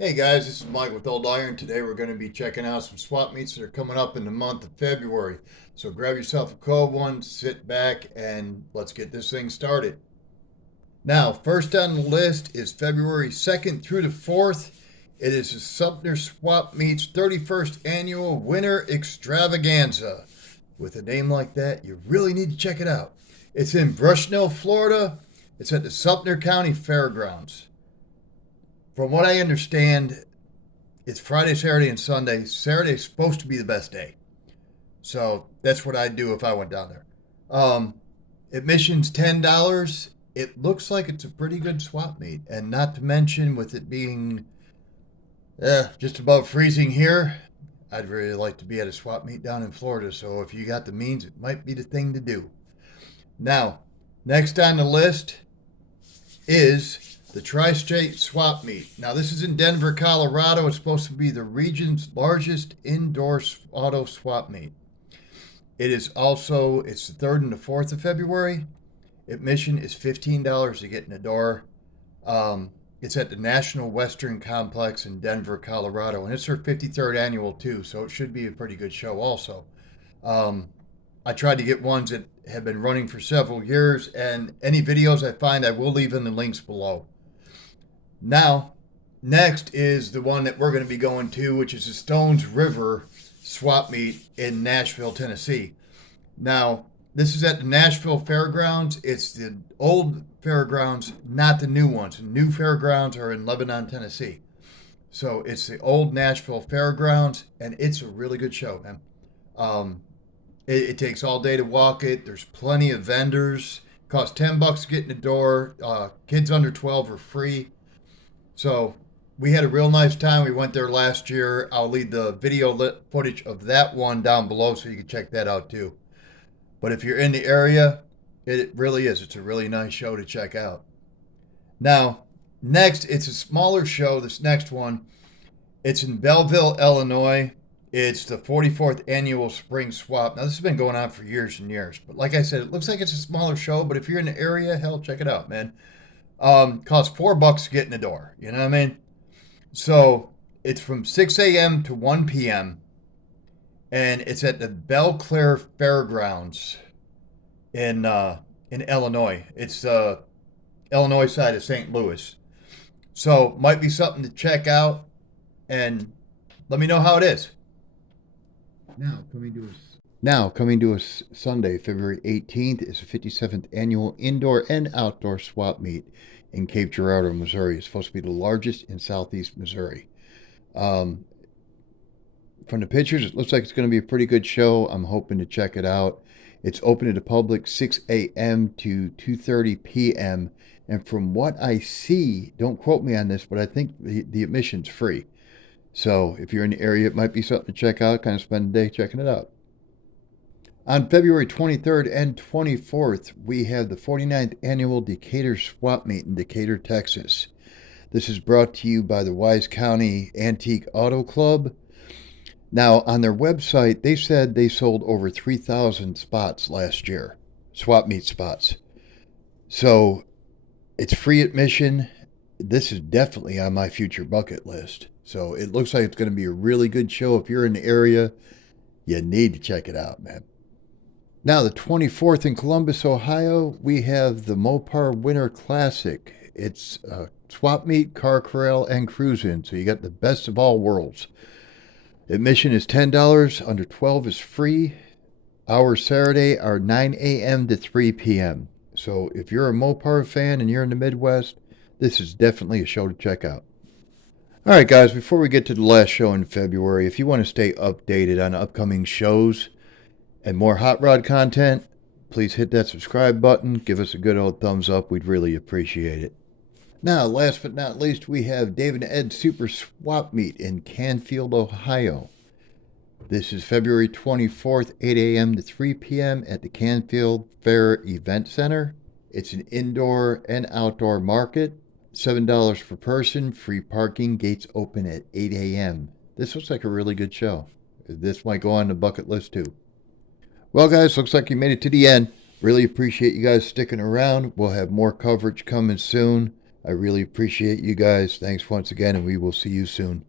Hey guys, this is Mike with Old Iron. Today we're going to be checking out some swap meets that are coming up in the month of February. So grab yourself a cold one, sit back, and let's get this thing started. Now, first on the list is February 2nd through the 4th. It is the Sumner Swap Meets 31st Annual Winter Extravaganza. With a name like that, you really need to check it out. It's in Bushnell, Florida. It's at the Sumner County Fairgrounds. From what I understand, it's Friday, Saturday, and Sunday. Saturday's supposed to be the best day. So that's what I'd do if I went down there. Admission's $10. It looks like it's a pretty good swap meet. And not to mention, with it being just above freezing here, I'd really like to be at a swap meet down in Florida. So if you got the means, it might be the thing to do. Now, next on the list is the TriState swap meet. Now, this is in Denver, Colorado. It's supposed to be the region's largest indoor auto swap meet. It's the 3rd and the 4th of February. Admission is $15 to get in the door. It's at the National Western Complex in Denver, Colorado, and it's their 53rd annual too, so it should be a pretty good show also. I tried to get ones that have been running for several years, and any videos I find, I will leave in the links below. Now, next is the one that we're going to be going to, which is the Stones River swap meet in Nashville, Tennessee. Now, this is at the Nashville Fairgrounds. It's the old fairgrounds, not the new ones. The new fairgrounds are in Lebanon, Tennessee. So it's the old Nashville Fairgrounds, and it's a really good show, man. It takes all day to walk it. There's plenty of vendors. It costs $10 to get in the door. Kids under 12 are free. So we had a real nice time. We went there last year. I'll leave the video footage of that one down below so you can check that out too. But if you're in the area, it really is. It's a really nice show to check out. Now, next, it's a smaller show. This next one, it's in Belleville, Illinois. It's the 44th annual spring swap. Now, this has been going on for years and years. But like I said, it looks like it's a smaller show. But if you're in the area, hell, check it out, man. Costs $4 to get in the door. You know what I mean? So it's from 6 a.m. to 1 p.m. And it's at the Belclair Fairgrounds in Illinois. It's the Illinois side of St. Louis. So might be something to check out. And let me know how it is. Now coming to us Sunday, February 18th, is the 57th annual indoor and outdoor swap meet in Cape Girardeau, Missouri. It's supposed to be the largest in southeast Missouri. From the pictures, it looks like it's going to be a pretty good show. I'm hoping to check it out. It's open to the public 6 a.m. to 2:30 p.m. And from what I see, don't quote me on this, but I think the admission's free. So if you're in the area, it might be something to check out. Kind of spend a day checking it out. On February 23rd and 24th, we have the 49th annual Decatur Swap Meet in Decatur, Texas. This is brought to you by the Wise County Antique Auto Club. Now, on their website, they said they sold over 3,000 spots last year, swap meet spots. So it's free admission. This is definitely on my future bucket list. So it looks like it's going to be a really good show. If you're in the area, you need to check it out, man. Now, the 24th in Columbus, Ohio, we have the Mopar Winter Classic. It's a swap meet, car corral, and cruise-in. So you got the best of all worlds. Admission is $10. Under 12 is free. Hours Saturday are 9 a.m. to 3 p.m. So if you're a Mopar fan and you're in the Midwest, this is definitely a show to check out. All right, guys, before we get to the last show in February, if you want to stay updated on upcoming shows and more Hot Rod content, please hit that subscribe button. Give us a good old thumbs up. We'd really appreciate it. Now, last but not least, we have Dave and Ed Super Swap Meet in Canfield, Ohio. This is February 24th, 8 a.m. to 3 p.m. at the Canfield Fair Event Center. It's an indoor and outdoor market. $7 per person, free parking, gates open at 8 a.m. This looks like a really good show. This might go on the bucket list too. Well, guys, looks like you made it to the end. Really appreciate you guys sticking around. We'll have more coverage coming soon. I really appreciate you guys. Thanks once again, and we will see you soon.